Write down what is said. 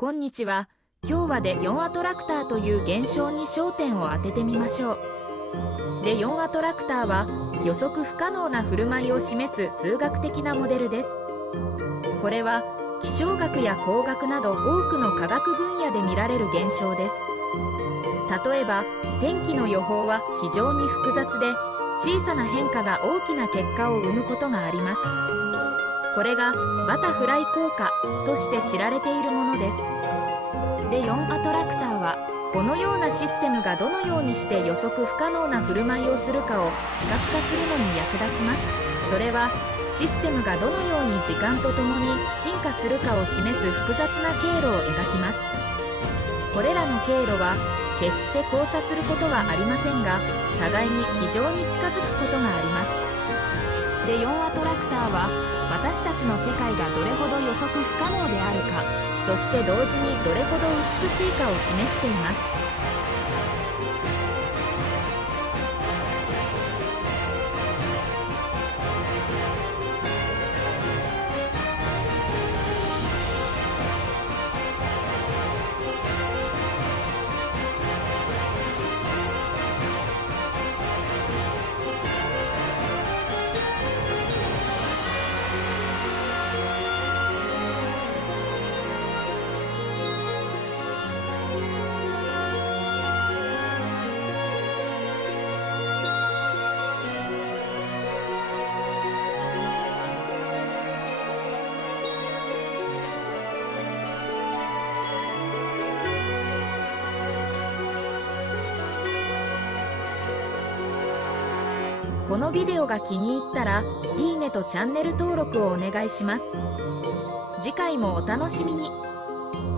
こんにちは。今日はデヨンアトラクターという現象に焦点を当ててみましょう。デヨンアトラクターは予測不可能な振る舞いを示す数学的なモデルです。これは気象学や工学など多くの科学分野で見られる現象です。例えば天気の予報は非常に複雑で、小さな変化が大きな結果を生むことがあります。これがバタフライ効果として知られているものです。デヨンアトラクターはこのようなシステムがどのようにして予測不可能な振る舞いをするかを視覚化するのに役立ちます。それはシステムがどのように時間とともに進化するかを示す複雑な経路を描きます。これらの経路は決して交差することはありませんが、互いに非常に近づくことがあります。デヨンアトラクターは私たちの世界がどれほど予測不可能であるか、そして同時にどれほど美しいかを示しています。このビデオが気に入ったら、いいねとチャンネル登録をお願いします。次回もお楽しみに。